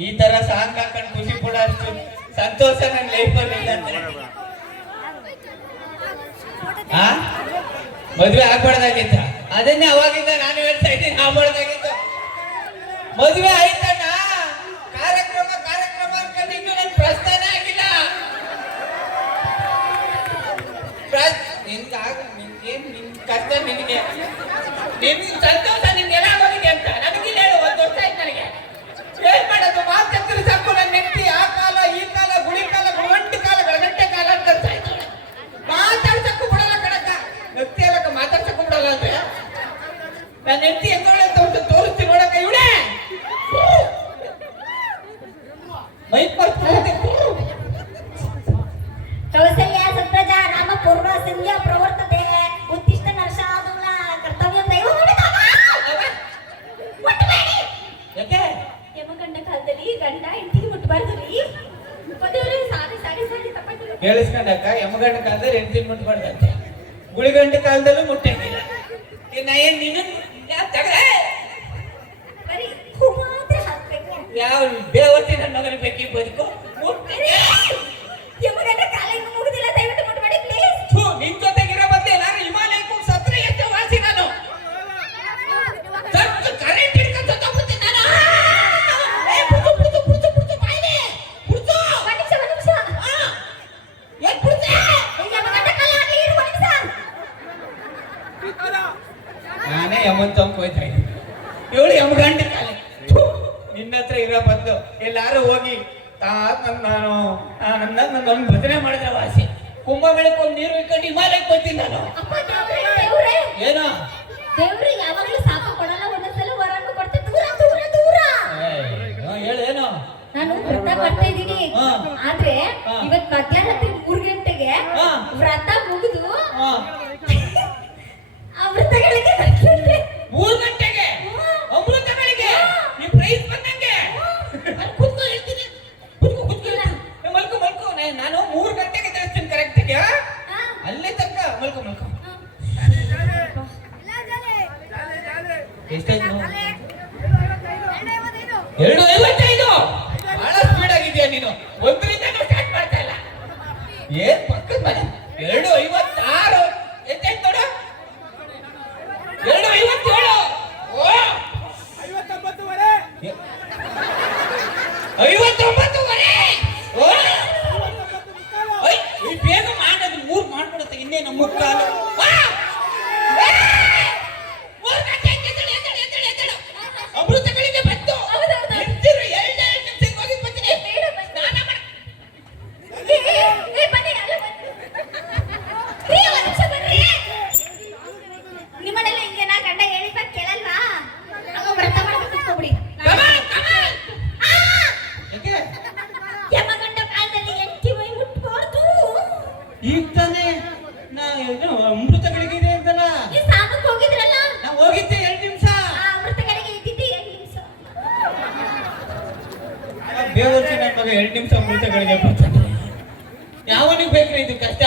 ಈ ತರ ಸಾಂಗ್ ಹಾಕೊಂಡು ಖುಷಿ ಪಡೋಷ್ಟು ಸಂತೋಷ ನನ್ನ ಲೈಫಲ್ಲಿ ಇಲ್ಲ ಅಂದ್ರೆ. ಮದ್ವೆ ಆಗ್ಬಾರ್ದಾಗಿತ್ತ? ಅದನ್ನೇ ಅವಾಗಿಂದ ನಾನು ಹೇಳ್ತಾ ಇದ್ದೀನಿ, ಆಗ್ಬಾರ್ದಾಗಿತ್ತು. ಮದ್ವೆ ಆಯ್ತಣ್ಣ. ಕಾರ್ಯಕ್ರಮ ಕಾರ್ಯಕ್ರಮ ಅನ್ಕೊಂಡು ಇನ್ನೂ ನನ್ ಪ್ರಸ್ಥಾನ ಆಗಿಲ್ಲ ಪ್ರ- ನಿನ್ಗೆ ಆಗ ನಿನ್ಗೇನ್ ನಿನ್ ಕಷ್ಟ ನಿನಗೆ. ನಿನ್ ಸಂತೋಷ ನಿಮ್ಗೆಲ್ಲ ಆಗೋಗಿದೆ ಅಂತ. ನನಗಿಲ್ಲ ಹೇಳು ಒಂದು ವರ್ಷ ಆಯ್ತು ನನಗೆ ಏನ್ ಮಾಡೋದು ಮಾತಂದ್ರೆ ಸಾಕು ನನ್ನ ನೆತ್ತಿ ಆ ಕಾಲ ಈ ಕಾಲ ಗುಳಿ ಕಾಲ ಗುಳಂಟಿ ಕಾಲ ಗಂಟೆ ಕಾಲ ಅಂತ ಸಾಯ್ತು ಮಾತಾಡ್ಸಕ್ಕೂ ಬಿಡಲ್ಲ ಕಣಕ್ಕ ನೆತ್ತಿ ಎಲ್ಲ ಮಾತಾಡ್ಸಕ್ಕೂ ಬಿಡಲ್ಲ ಅಂದ್ರೆ ನನ್ನ ನೆತ್ತಿ ಹೆಂಗವಳೆ ಅಂತ ಒಂದು ತೋರಿಸ್ತೀನಿ ನೋಡಕ್ಕ ಇವಳೆ ಮೈಕ್ ಮಾಡ್ಕೊಂಡು ಕೌಸಲ್ಯ ಸುಪ್ರಜಾ ನಾಮ ಪೂರ್ವ ಸಂಧ್ಯಾ ಪ್ರವರ್ತತೆ ಉತ್ತಿಷ್ಟ ನರ್ಷಾದುಲ ಕರ್ತವ್ಯಂ ದೈವ ಮುಟ್ಟಬೇಡಿ ಯಾಕೆ ಯಮಗಂಡ ಕಾಲದಲ್ಲಿ ಗಂಡ ಹೆಂಡತಿಗೆ ಮುಟ್ಟಬಾರ್ದು ರೀ ಮದುವೆ ಸಾರಿ ಸಾರಿ ಸಾರಿ ತಪ್ಪಾಯ್ತು ಕೇಳಿಸ್ಕೊಂಡಕ್ಕ ಯಮಗಂಡ ಕಾಲದಲ್ಲಿ ಹೆಂಡತಿ ಮುಟ್ಬಾರ್ದಂತೆ. ಗುಳಿಗಂಡ ಕಾಲದಲ್ಲೂ ಮುಟ್ಟಂಗಿಲ್ಲ. ಏನ್ ನೀನು ಯಾವ ನನ್ನ ಮಗನ ಬೇಕಿ ಬದುಕು? ಮುಟ್ಟಿ- ತಗೊಂಡ್ ಹೋಯ್ತಾ ಇದ್ದೀನಿ. ಇವಳು ಯಮಗಂಡ ನಿನ್ನ ಹತ್ರ ಇರೋ ಬಂದು ಎಲ್ಲಾರು ಹೋಗಿ ತಾ ನನ್ ನಾನು ನನ್ನ ನನ್ನ ಭಜನೆ ಮಾಡಿದ್ರೆ ವಾಸಿ ಕುಂಭ ಬೆಳಕು ನೀರು ಇಟ್ಕೊಂಡು ಹಿಮಾಲಯಕ್ಕೆ ಹೋಗ್ತೀನಿ ನಾನು. ಏನೋ? ದೇವ್ರು ಯಾವಾಗ್ಲೂ ಸಾಕು ಕೊಡಲ್ಲ ಒಂದೊಂದ್ಸಲ ವರನ್ನು ಕೊಡ್ತೆ. ದೂರ ದೂರ ನಾನು ವ್ರತ ಮಾಡ್ತಾ ಇದ್ದೀನಿ. ಆದ್ರೆ. ಇವತ್ ಮಧ್ಯಾಹ್ನ ಮೂರ್ ಗಂಟೆಗೆ. ವ್ರತ ಮುಗಿದು. ಆ ವ್ರತಗಳಿಗೆ tomando ಈಗ ತಾನೇ ನಾ ಏನು ಇದೆ ಅಂತಲ್ಲ ಹೋಗಿದ್ರಲ್ಲ? ನಾ ಹೋಗಿದ್ದೆ ಎರಡು ನಿಮಿಷ. ಆ ಅಮೃತಗಳಿಗೆ ಇದ್ದಿದ್ದೆ ಎರಡು ನಿಮಿಷ. ಬೇವರ್ಸಿ ನನ್ನ ಮಗ ಎರಡು ನಿಮಿಷ ಅಮೃತಗಳಿಗೆ ಬರ್ತಾನೆ ಯಾವನಿಗೆ ಬೇಕ್ರಿ ಇದು ಕಷ್ಟ?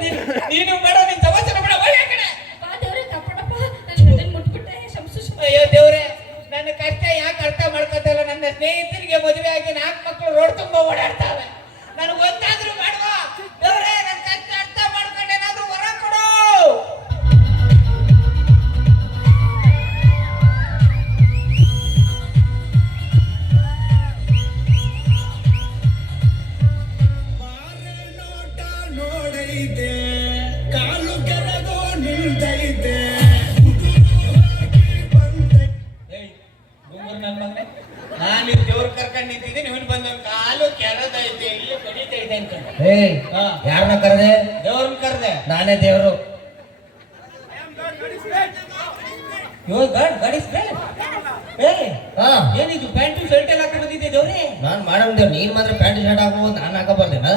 ನೀನು ನೀನು ಬೇಡ ನಿನ್ ಸಮಾಚಾರ ಬೇಡ ಹೋಗಿ ಆ ಕಡೆ. ಬಾ ದೇವ್ರೆ ಕಾಪಾಡಪ್ಪ. ನನ್ನ ಗಂಡನ್ ಮುಟ್ಬಿಟ್ಟೆ ಶಂಸು ಶಂಸು. ಅಯ್ಯೋ ದೇವ್ರೆ ನನ್ನ ಕಷ್ಟ ಯಾಕೆ ಅರ್ಥ ಮಾಡ್ಕೊತಲ್ಲ ನನ್ನ ಸ್ನೇಹಿತರಿಗೆ ಮದುವೆ ಆಗಿ ನಾಲ್ಕು ಮಕ್ಕಳು ರೋಡ್ ತುಂಬಾ ಓಡಾಡ್ತಾವೆ ಏನಿದು ಪ್ಯಾಂಟು ಶರ್ಟ್ ಎಲ್ಲ ಹಾಕಿ ಬಂದಿದ್ದೆ ನಾನು ನಾನ್ ಮಾಡಮ್ ದೇವ್ರು ನೀನ್ ಮಾತ್ರ ಪ್ಯಾಂಟ್ ಶರ್ಟ್ ಹಾಕೋದು ನಾನು ಹಾಕಬಾರ್ದೇನ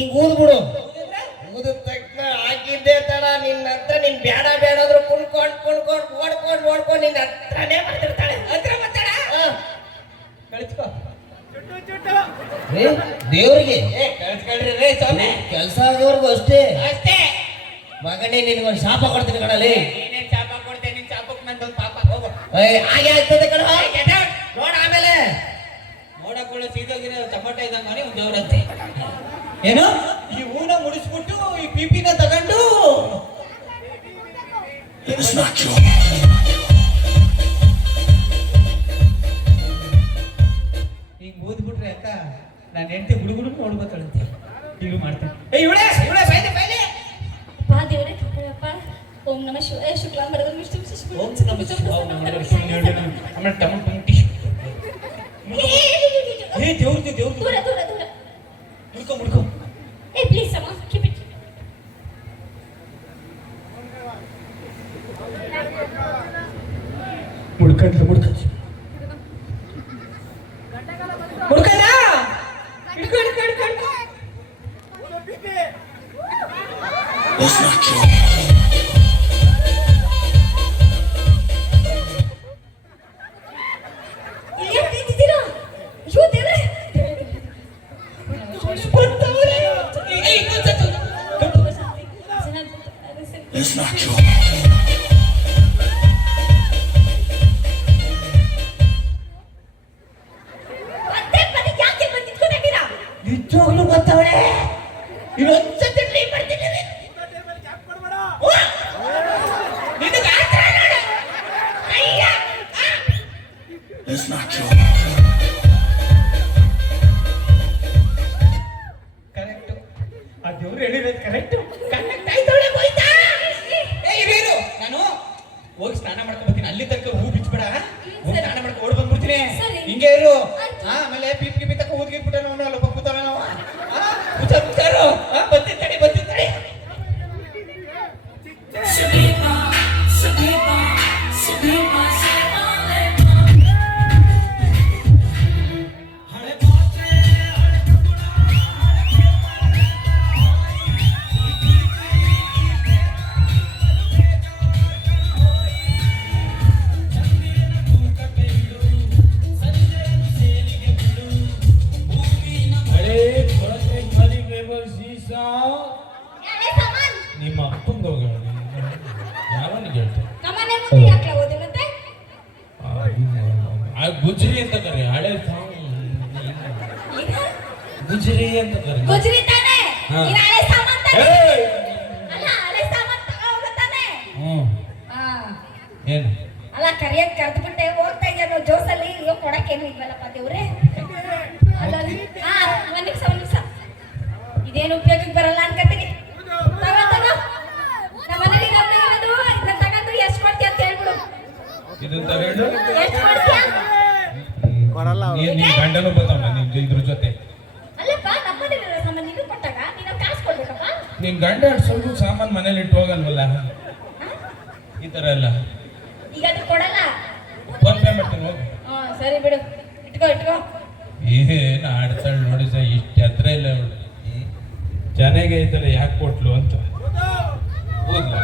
ಹಿಂಗ್ ಊದ್ಬಿಡು? ಊದ ತಕ್ಷಣ ಹಾಕಿದ್ದೆ ತಡ ನಿನ್ನ ಹತ್ರ ನಿನ್ ಬೇಡ ಬೇಡ ಅಂದ್ರು ಕುಣ್ಕೊಂಡ್ ಕುಣ್ಕೊಂಡ್ ಓಡ್ಕೊಂಡ್ ಓಡ್ಕೊಂಡ್ ನಿನ್ನ ಹತ್ರನೇ ಬರ್ತಿರ್ತಾಳೆ ಹತ್ರ ಬರ್ತಾಳ? ಹಾ. ಕಳಿಸ್ಕೊ. ಏ, ದೇವ್ರಿಗೆ ಏ, ಕಳಿಸ್ಕೊಳ್ರಿ ರೇ ಸ್ವಾಮಿ. ಕೆಲಸ ಆಗೋರ್ಗು ಅಷ್ಟೇ ಅಷ್ಟೇ ಮಗನೇ ನಿನ್ಗೊಂದು ಶಾಪ ಕೊಡ್ತೀನಿ ಕಣಲ್ಲಿ ನೀನೇನ್ ಶಾಪ ಕೊಡ್ತೇನೆ ನಿನ್ ಶಾಪಕ್ ಮಂದಿ ಒಂದ್ ಪಾಪ ಹೋಗು ಏಯ್, ಹಾಗೆ ಆಗ್ತದೆ ಕಣ. ನೋಡ ಆಮೇಲೆ ನೋಡಕ್ಕೂ ಸೀದೋಗಿರೋ ಟೊಮೊಟೊ ಇದ್ದಂಗೆ ಮನೆ ಒಂದು ದೇವ್ರಂತೆ ಏನು ಈ ಹೂನ ಮುಡಿಸ್ಬಿಟ್ಟು ಈ ಪಿಪಿನ ತಗೊಂಡು ಹಿಂಗ್ ಓದ್ಬಿಟ್ರೆ ಅಕ್ಕ ನಾನು ಹೆಂಡತಿ ಹುಡುಗರು ನೋಡ್ಬೇಕಂತೆ ಈಗ ಮಾಡ್ತೇನೆ ಏ ಇವಳೆ ಇವಳೆ ಬೈದೆ ಬೈದೆ ಅಪ್ಪ ದೇವರೇ ಕಾಪಾಡಪ್ಪ ಓಂ ನಮಃ ಶಿವಾಯ ಶುಕ್ಲಾಂಬರದಂ ವಿಷ್ಣು ಶಿಶು ಓಂ ನಮಃ ಶಿವಾಯ ಆಮೇಲೆ ಟೊಮೊಟೊ ಏ ದೇವ್ರದ್ದು ದೇವ್ರದ್ದು ದೂರ ದೂರ ದೂರ ಮುಡ್ಕೊ ಮುಡ್ಕೊ मुडखडलं मुडखच ಇನ್ನೊಂದ್ಸತಿ ನಿಮ್ಮ ಅಪ್ಪಂದು ಹೋಗೋಣ ಯಾವನಿಗೆ ಹೇಳ್ತಾರೆ? ಆ ಗುಜ್ರಿ ಅಂತ ಕರೆ ಹಳೆ ಸಾಂಗ್ ಗುಜ್ರಿ ಅಂತ ಕರೆ. ಗುಜರಿ ತಾನೆ? ಹಾ. ನೀನ್ ಹಳೆ ಸಾಮಾನ್ ಅಲ್ಲ ಹಳೆ ಸಾಮಾನ್ ಹ್ಮ್ ಏನು? ಅಲ್ಲ ಕರಿಯಕ್ ಕರೆದ್ಬಿಟ್ಟೆ ಹೋಗ್ತಾ ಇದೆಯೋ ಜೋಸಲ್ಲಿ ಇವಾಗ ಕೊಡಕ್ಕೇನು ಇಲ್ವಲ್ಲಪ್ಪ ದೇವ್ರೆ? ಅಲ್ಲ ಒಂದ್ ನಿಮಿಷ ಒಂದ್ ನಿಮಿಷ. ಇದೇನು ಉಪಯೋಗಕ್ಕೆ ಬರಲ್ಲ ಅನ್ಕತೀನಿ ಇದನ್ನ ತಗೊಂಡು ನೀನ್ ನಿನ್ ಗಂಡನು ಬರ್ತಾವ ನಿನ್ ಇದ್ರ ಜೊತೆ. ನೀನು ಕೊಟ್ಟಾಗ? ನೀನು ಕಾಸು ಕೊಡ್ಬೇಕಪ್ಪ? ನಿನ್ ಗಂಡ ಸ್ವಲ್ಪ ಸಾಮಾನ್ ಮನೇಲಿ ಇಟ್ಟು ಹೋಗಲ್ವಲ್ಲ? ಈ ತರ ಎಲ್ಲ. ಈಗ ಅದು ಕೊಡಲ್ಲ? ಫೋನ್ ಪೇ ಮಾಡ್ತೀನಿ ಹೋಗು. ಹಾ ಸರಿ ಬಿಡು. ಇಟ್ಕೋ ಇಟ್ಕೋ. ಏನ್ ಆಡ್ತಾಳೆ ನೋಡಿ ಸರ್ ಇಷ್ಟ ಹತ್ರ ಇಲ್ಲ ಅವಳು. ಚೆನ್ನಾಗಿ ಐತಲ್ಲ ಯಾಕೆ ಕೊಟ್ಲು ಅಂತ. ಹೋದ್ಲ.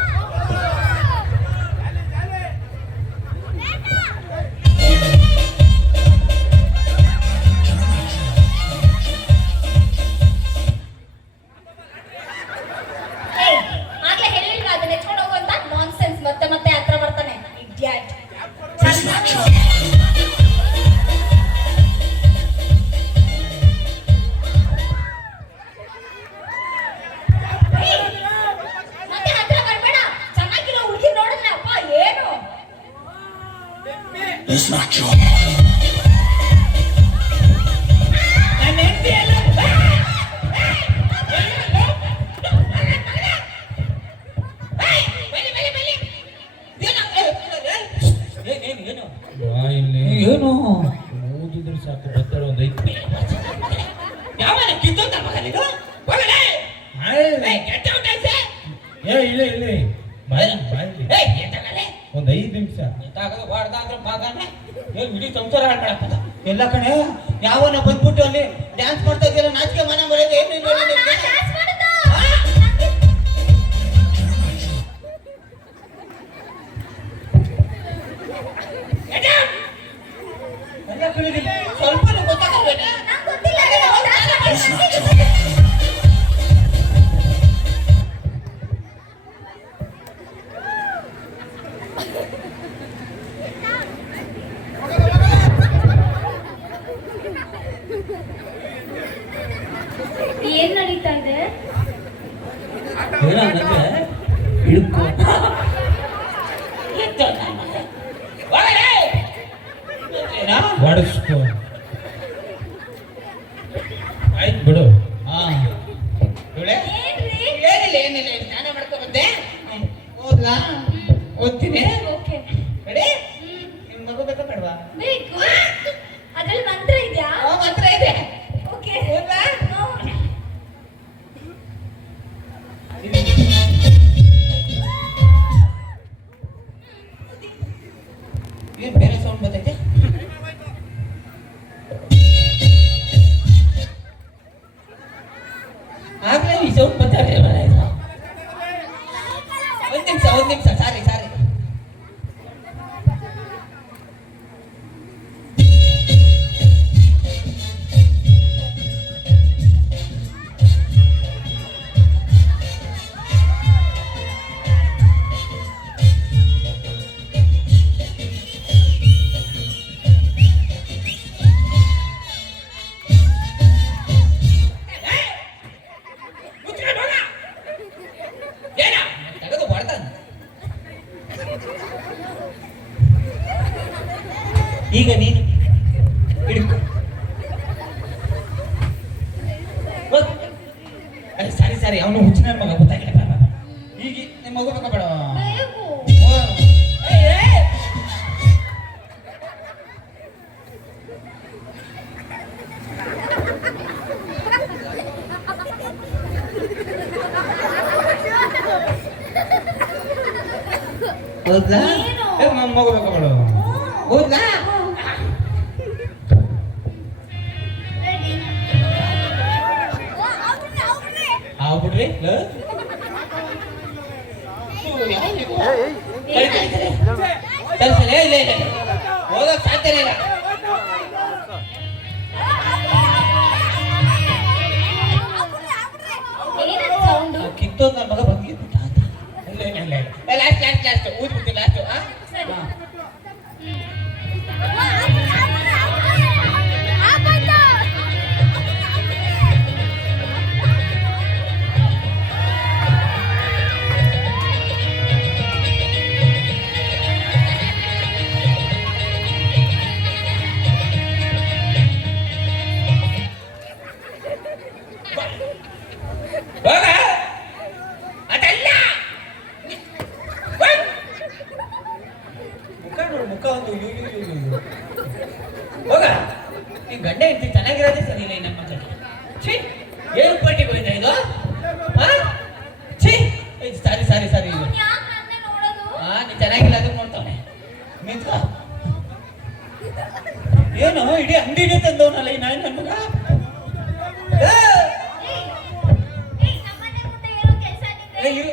ಈಗ ನೀನು ಹಿಡ್ಕೊ ಸಾರಿ ಸಾರಿ ಅವನು ಹುಚ್ಚಿನ ಮಗ ಗೊತ್ತಾಗಿಲ್ಲ ಬಾಬಾ ಈಗ ನಿಮ್ಮ ಮಗು ಬೇಕ ಬೇಡ ಹೌದಾ ಮಗು ಬೇಕ ಬೇಡ ಹೌದಾ ಕಳಿಸಲೇ ಇಲ್ಲ ಇಲ್ಲ ಹೋಗಕ್ ಸಾಧ್ಯನೇ ಇಲ್ಲ ಕಿತ್ತೋದ್ ನನ್ನ ಮಗ ಬಂದಿದ್ದು ಲಾಸ್ಟ್ ಲಾಸ್ಟ್ ಲಾಸ್ಟ್ ಊದ್ಬಿಡ್ತೀನಿ ಲಾಸ್ಟ್ ಇರೋದೇ ಸರಿ ಇಲ್ಲ ನಮ್ಮ ಕಡೆ. ಛೀ ಏನು ಪಾರ್ಟಿಗೆ ಹೋಯ್ತಾ ಇದು ಛೀ ಸಾರಿ ಸಾರಿ ಸಾರಿ ಇದು ಹಾ ನೀ ಚೆನ್ನಾಗಿಲ್ಲ ಅದಕ್ಕೆ ನೋಡ್ತಾನೆ ನಿಂತ್ಕೊ. ಏನು ಇಡೀ ಅಂಗಡಿನೇ ತಂದವನಲ್ಲ ಈ ನಾಯಿ ನನ್ನ ಮಗ? ಏ ಇರು.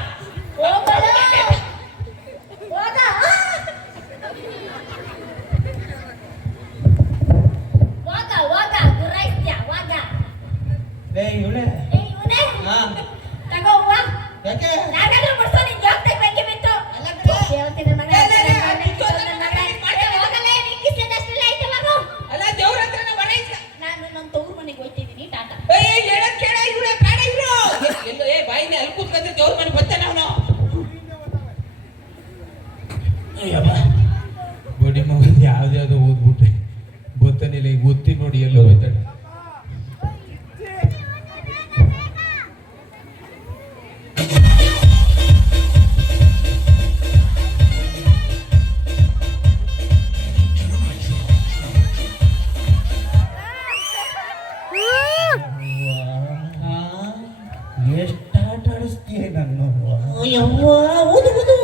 ಯವ್ವ ಓದು ಓದು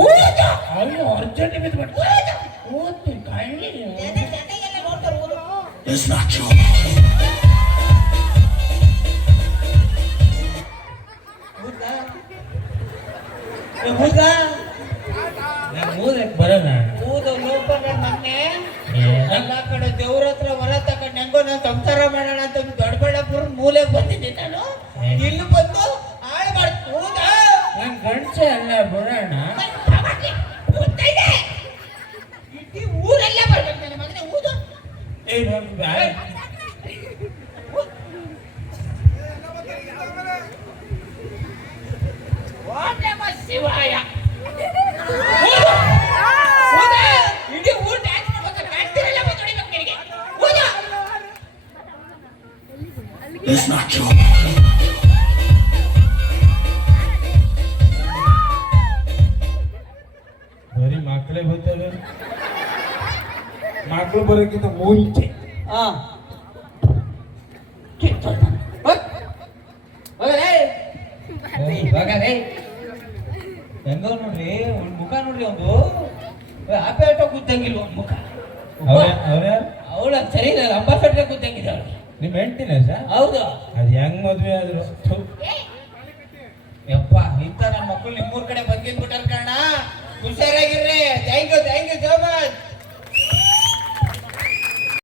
ಓದ ಅಯ್ಯೋ ಅರ್ಜೆಂಟ್ ಬಿದ್ದುಬಿಟ್ಟು ನನ್ ಗಂಡಸ ಅಲ್ಲ ಬರೋಣ ಮಕ್ಕಳೇ ಬರ್ತವೆ. ಮಕ್ಕಳು ಬರೋಕ್ಕಿಂತ ಮುಂಚೆ. ಹೋಗ್. ಹೆಂಗೋ ನೋಡ್ರಿ ಒಂದ್ ಮುಖ ನೋಡ್ರಿ ಒಂದು. ಆಪೆ ಆಟೋ ಕೂತಂಗಿಲ್ಲ ಒಂದ್ ಮುಖ. ಅವ್ರ ಅವ್ರ ಅವಳ ಸರಿ ಅಂಬಾಸಡ್ರೆ ಕೂತಂಗಿದೆ ಅವಳು. ನಿಮ್ಮ ಹೆಂಡ್ತಿನ ಸರ್ ಹೌದು. ಅದು ಹೆಂಗ್ ಮದ್ವೆ ಆದ್ರು. ಯಪ್ಪ ಇಂಥ ನಮ್ಮ ಮಕ್ಕಳು ನಿಮ್ಮೂರ್ ಕಡೆ ಬಂದಿದ್ಬಿಟ್ಟಾರ ಕಾರಣ ಹುಷಾರಾಗಿರ್ರಿ. Thank you thank you ಜೋಮ